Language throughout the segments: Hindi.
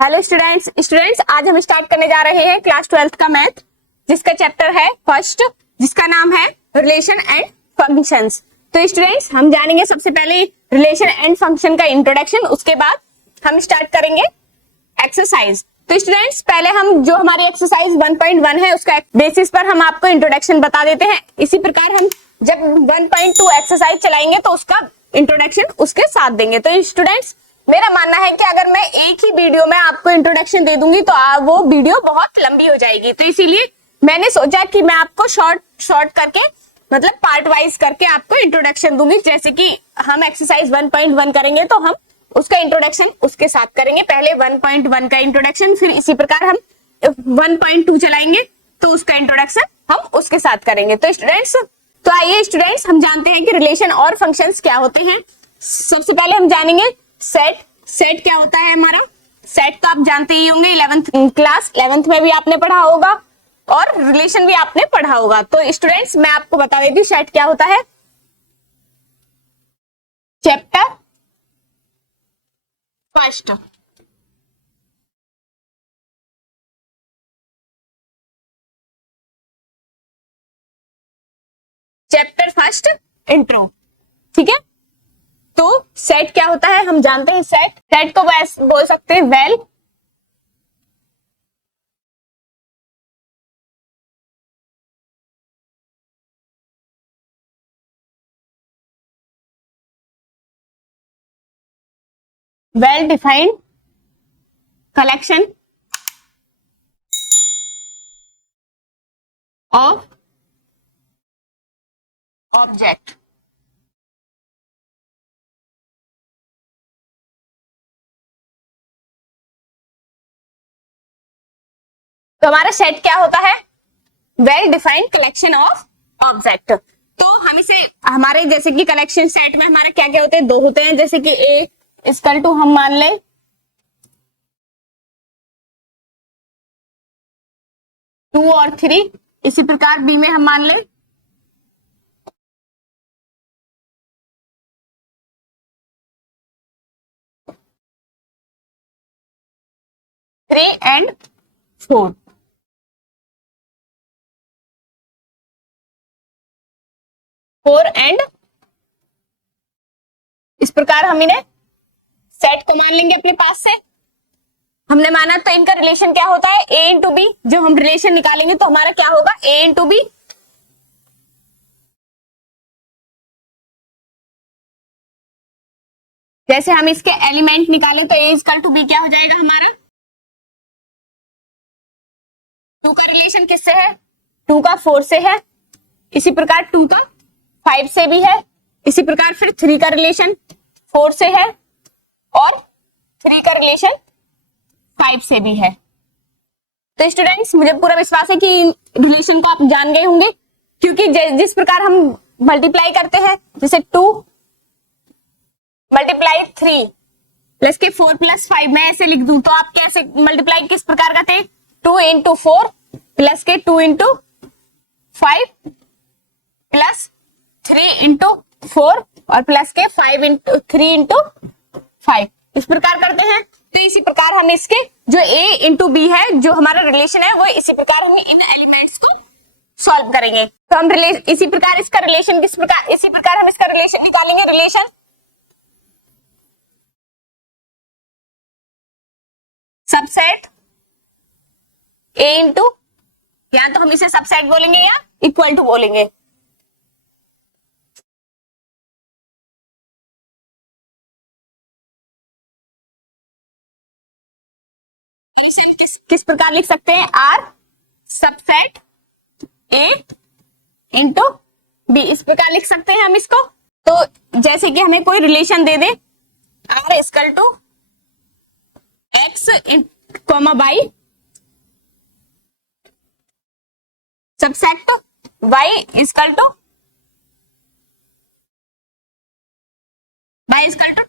हेलो स्टूडेंट्स आज हम स्टार्ट करने जा रहे हैं क्लास 12th का मैथ, जिसका चैप्टर है फर्स्ट, जिसका नाम है रिलेशन एंड फंक्शंस। तो स्टूडेंट्स हम जानेंगे सबसे पहले रिलेशन एंड फंक्शन का इंट्रोडक्शन, उसके बाद हम स्टार्ट करेंगे एक्सरसाइज। तो स्टूडेंट्स पहले हम जो हमारी एक्सरसाइज 1.1 है उसका बेसिस पर हम आपको इंट्रोडक्शन बता देते हैं। इसी प्रकार हम जब 1.2 एक्सरसाइज चलाएंगे तो उसका इंट्रोडक्शन उसके साथ देंगे। तो स्टूडेंट्स मेरा मानना है कि अगर मैं एक ही वीडियो में आपको इंट्रोडक्शन दे दूंगी तो वो वीडियो बहुत लंबी हो जाएगी। तो इसीलिए मैंने सोचा कि मैं आपको शॉर्ट करके मतलब पार्ट वाइज करके आपको इंट्रोडक्शन दूंगी। जैसे कि हम एक्सरसाइज 1.1 करेंगे तो हम उसका इंट्रोडक्शन उसके साथ करेंगे, पहले 1.1 का इंट्रोडक्शन, फिर इसी प्रकार हम 1.2 चलाएंगे तो उसका इंट्रोडक्शन हम उसके साथ करेंगे। तो स्टूडेंट्स तो आइए स्टूडेंट्स हम जानते हैं कि रिलेशन और फंक्शंस क्या होते हैं। सबसे पहले हम जानेंगे सेट क्या होता है। हमारा सेट तो आप जानते ही होंगे, 11th में भी आपने पढ़ा होगा और रिलेशन भी आपने पढ़ा होगा। तो स्टूडेंट्स मैं आपको बता देती हूँ सेट क्या होता है। Chapter first, chapter first intro, ठीक है। तो सेट क्या होता है हम जानते हैं। सेट को बोल सकते हैं well defined collection of object. तो हमारा सेट क्या होता है, well defined collection of object. तो हम इसे हमारे जैसे कि कलेक्शन सेट में हमारे क्या क्या होते हैं, दो होते हैं। जैसे कि ए इक्वल टू हम मान लें 2 और 3, इसी प्रकार बी में हम मान लें 3 and 4। इस प्रकार हम इन्हें सेट को मान लेंगे अपने पास से। हमने माना तो इनका रिलेशन क्या होता है, ए इंटू बी। जब हम रिलेशन निकालेंगे तो हमारा क्या होगा, ए इंटू बी। जैसे हम इसके एलिमेंट निकाले तो ए इक्वल टू बी क्या हो जाएगा हमारा, 2 का रिलेशन किससे है, 2 का 4 से है, इसी प्रकार 2 का 5 से भी है, इसी प्रकार फिर 3 का रिलेशन 4 से है और 3 का रिलेशन 5 से भी है। तो स्टूडेंट्स मुझे पूरा विश्वास है कि रिलेशन को आप जान गए होंगे, क्योंकि जिस प्रकार हम मल्टीप्लाई करते हैं, जैसे 2 मल्टीप्लाई 3 प्लस के 4 प्लस 5 मैं ऐसे लिख दूं तो आप कैसे मल्टीप्लाई किस प्रकार करते, 2 इंटू 4 प्लस के 2 इंटू 5 प्लस 3 इंटू 4 और प्लस के 3 इंटू 5 इस प्रकार करते हैं। तो इसी प्रकार हम इसके जो a इंटू बी है, जो हमारा रिलेशन है, वो इसी प्रकार हम इन एलिमेंट्स को सॉल्व करेंगे। तो हम इसी प्रकार इसका रिलेशन इसी प्रकार हम इसका रिलेशन निकालेंगे। रिलेशन सबसेट a इंटू, या तो हम इसे सबसेट बोलेंगे या इक्वल टू बोलेंगे। किस प्रकार लिख सकते हैं, R subset A into B, इस प्रकार लिख सकते हैं हम इसको। तो जैसे कि हमें कोई रिलेशन दे दे, R equal to x comma y subset y equal to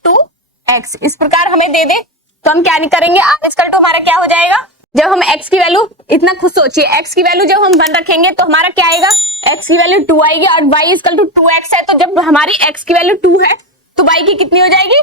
2x, इस प्रकार हमें दे दे तो हम क्या नहीं करेंगे, आर इक्वल टू हमारा क्या हो जाएगा, जब हम x की वैल्यू, इतना खुद सोचिए, x की वैल्यू जब हम 1 रखेंगे तो हमारा क्या आएगा, x की वैल्यू 2 आएगी और y इक्वल टू 2x है। तो जब हमारी x की वैल्यू 2 है तो y की कितनी हो जाएगी,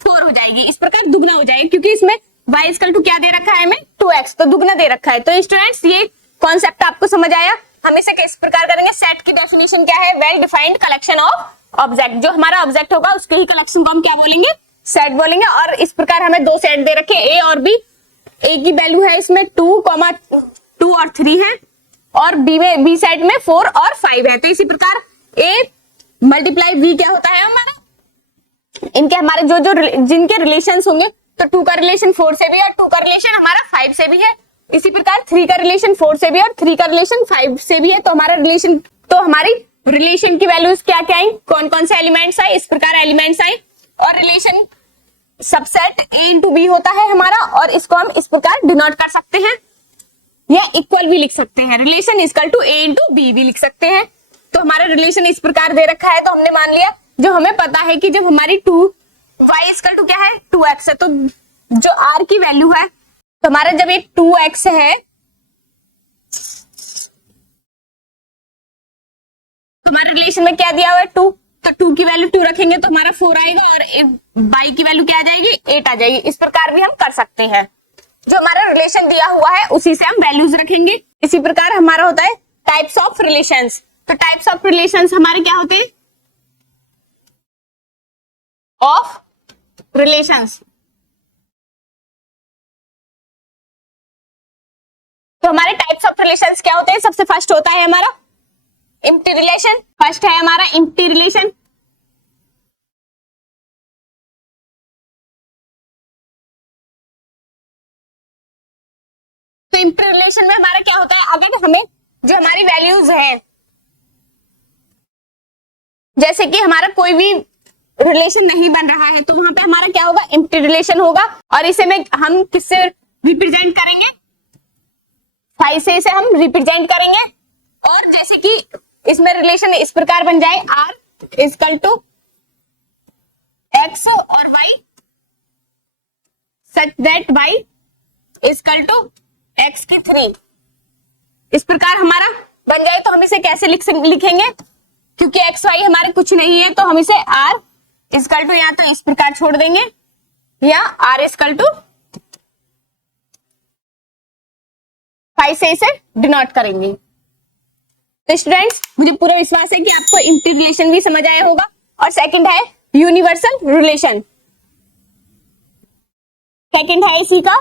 4 हो जाएगी। जाएगी, इस प्रकार दुगना हो जाएगा, क्योंकि इसमें y इक्वल टू क्या दे रखा है हमें 2x, तो दुगना दे रखा है। तो स्टूडेंट्स ये कॉन्सेप्ट आपको समझ आया। हम इसे किस प्रकार करेंगे, सेट की डेफिनेशन क्या है, well defined collection of object, जो हमारा ऑब्जेक्ट होगा उसके ही कलेक्शन को हम क्या बोलेंगे, सेट बोलेंगे। और इस प्रकार हमें दो सेट दे रखे ए और बी, ए की वैल्यू है इसमें 2 और 3 है, और बी सेट में 4 और 5 है। तो इसी प्रकार ए मल्टीप्लाई बी क्या होता है हमारा, इनके हमारे जो जिनके रिलेशंस होंगे, तो 2 का रिलेशन 4 से भी और 2 का रिलेशन हमारा 5 से भी है। इसी प्रकार 3 का रिलेशन 4 से भी और 3 का रिलेशन 5 से भी है। तो हमारा रिलेशन, तो हमारी रिलेशन की वैल्यूज क्या क्या आई, कौन कौन से एलिमेंट्स आए, इस प्रकार एलिमेंट्स आए। और relation subset A into B होता है हमारा, और इसको हम इस प्रकार डिनोट कर सकते हैं, या इक्वल भी लिख सकते हैं, relation equal to A into B भी लिख सकते हैं। तो हमारा रिलेशन इस प्रकार दे रखा है, तो हमने मान लिया, जो हमें पता है कि जब हमारी y इक्वल टू क्या है 2x है, तो जो r की वैल्यू है, तो हमारा जब ये 2x है, तो हमारे रिलेशन में क्या दिया हुआ है 2, तो 2 की वैल्यू 2 रखेंगे तो हमारा 4 आएगा, और y की वैल्यू क्या आ जाएगी 8 आ जाएगी। इस प्रकार भी हम कर सकते हैं, जो हमारा रिलेशन दिया हुआ है उसी से हम वैल्यूज रखेंगे। इसी प्रकार हमारा होता है टाइप्स ऑफ रिलेशंस। तो टाइप्स ऑफ रिलेशंस हमारे क्या होते हैं, ऑफ रिलेशंस। तो हमारे टाइप्स ऑफ रिलेशंस क्या होते हैं, सबसे फर्स्ट होता है हमारा एम्प्टी रिलेशन, फर्स्ट है हमारा एम्प्टी रिलेशन। तो एम्प्टी रिलेशन में हमारा क्या होता है, अगर हमें जो हमारी वैल्यूज हैं, जैसे कि हमारा कोई भी रिलेशन नहीं बन रहा है, तो वहां पे हमारा क्या होगा, एम्प्टी रिलेशन होगा। और इसे में हम किससे रिप्रेजेंट करेंगे, 5 से इसे हम रिप्रेजेंट करेंगे। और जैसे कि इसमें रिलेशन इस प्रकार बन जाए, r इक्वल टू x और y such that y equal to x की 3, इस प्रकार हमारा बन जाए। तो हम इसे कैसे लिखेंगे, क्योंकि x y हमारे कुछ नहीं है, तो हम इसे r इक्वल टू या तो इस प्रकार छोड़ देंगे, या r इक्वल टू 5 से इसे डिनोट करेंगे। तो स्टूडेंट्स मुझे पूरा विश्वास है कि आपको एम्प्टी रिलेशन भी समझ आया होगा। और सेकंड है यूनिवर्सल रिलेशन, सेकंड है इसी का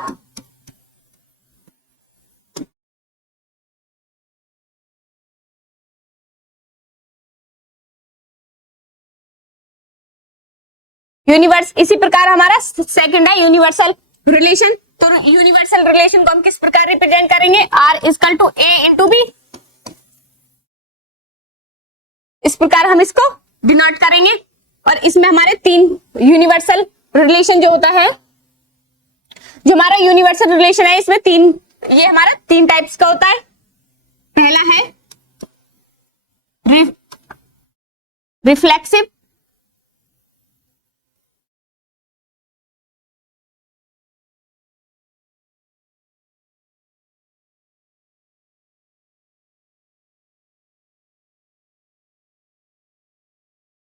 यूनिवर्स। इसी प्रकार हमारा सेकंड है यूनिवर्सल रिलेशन। तो यूनिवर्सल रिलेशन को हम किस प्रकार रिप्रेजेंट करेंगे, r equal to a into B, इस प्रकार हम इसको डिनोट करेंगे। और इसमें हमारे 3 यूनिवर्सल रिलेशन जो होता है, जो हमारा यूनिवर्सल रिलेशन है, इसमें 3, ये हमारा 3 टाइप्स का होता है। पहला है रिफ्लेक्सिव,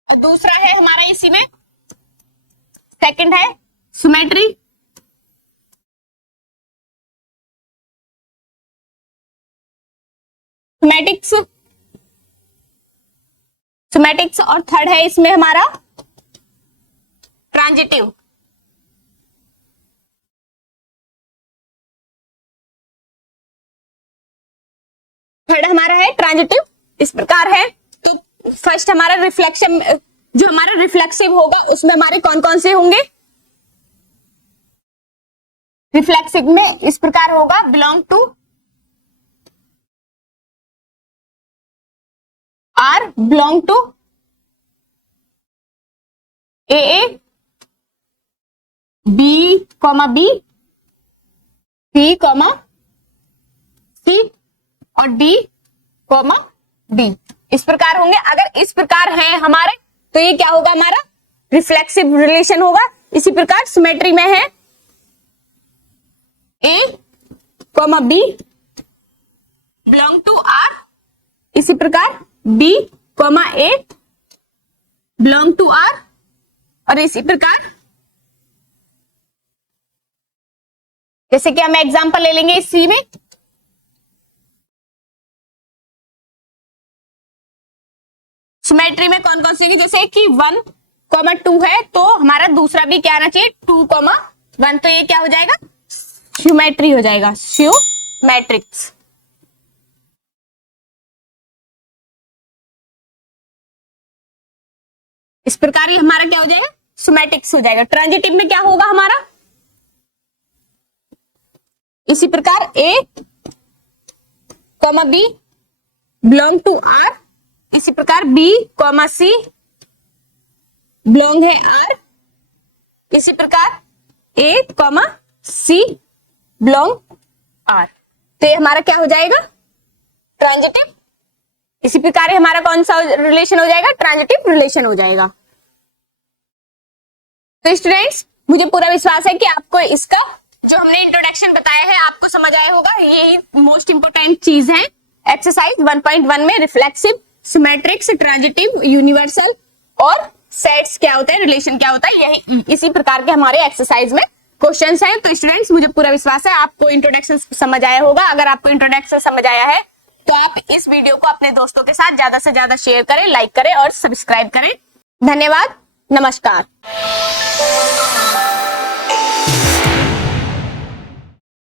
और दूसरा है हमारा इसी में सेकंड है सिमेट्री, सिमेटिक्स, और थर्ड है इसमें हमारा ट्रांजिटिव। थर्ड हमारा है ट्रांजिटिव, इस प्रकार है। तो फर्स्ट हमारा रिफ्लेक्शन, जो हमारा रिफ्लेक्सिव होगा उसमें हमारे कौन कौन से होंगे, रिफ्लेक्सिव में इस प्रकार होगा, belong to R, belong to A B comma B, C comma C, और डी कॉमा डी, इस प्रकार होंगे। अगर इस प्रकार है हमारे, तो ये क्या होगा, हमारा रिफ्लेक्सिव रिलेशन होगा। इसी प्रकार सिमेट्री में है A comma B belong to R, इसी प्रकार B comma A belong to R, और इसी प्रकार जैसे कि हम एग्जांपल ले लेंगे इसी में, सिमेट्री में कौन कौन सी, जैसे कि 1,2 है तो हमारा दूसरा भी क्या आना चाहिए 2,1, तो ये क्या हो जाएगा सिमेट्री हो जाएगा, सिमेट्रिक्स। इस प्रकार ये हमारा क्या हो जाएगा सिमेट्रिक्स हो जाएगा। ट्रांजिटिव में क्या होगा हमारा, इसी प्रकार A, B belong to R, इसी प्रकार B, C बिलोंग है R, इसी प्रकार A, C बिलोंग R, तो ये हमारा क्या हो जाएगा ट्रांजिटिव। इसी प्रकार हमारा कौन सा रिलेशन हो जाएगा ट्रांजिटिव रिलेशन हो जाएगा। तो स्टूडेंट्स मुझे पूरा विश्वास है कि आपको इसका जो हमने इंट्रोडक्शन बताया है आपको समझ आया होगा। यही मोस्ट इंपोर्टेंट चीज है एक्सरसाइज 1.1 में, रिफ्लेक्सिव, सिमेट्रिक्स, ट्रांजिटिव, यूनिवर्सल और सेट्स क्या होता है, रिलेशन क्या होता है, यही इसी प्रकार के हमारे एक्सरसाइज में क्वेश्चंस हैं। तो स्टूडेंट्स मुझे पूरा विश्वास है आपको इंट्रोडक्शन समझ आया होगा। अगर आपको इंट्रोडक्शन समझ आया है तो आप इस वीडियो को अपने दोस्तों के साथ ज्यादा से ज्यादा शेयर करें, लाइक करें और सब्सक्राइब करें। धन्यवाद, नमस्कार।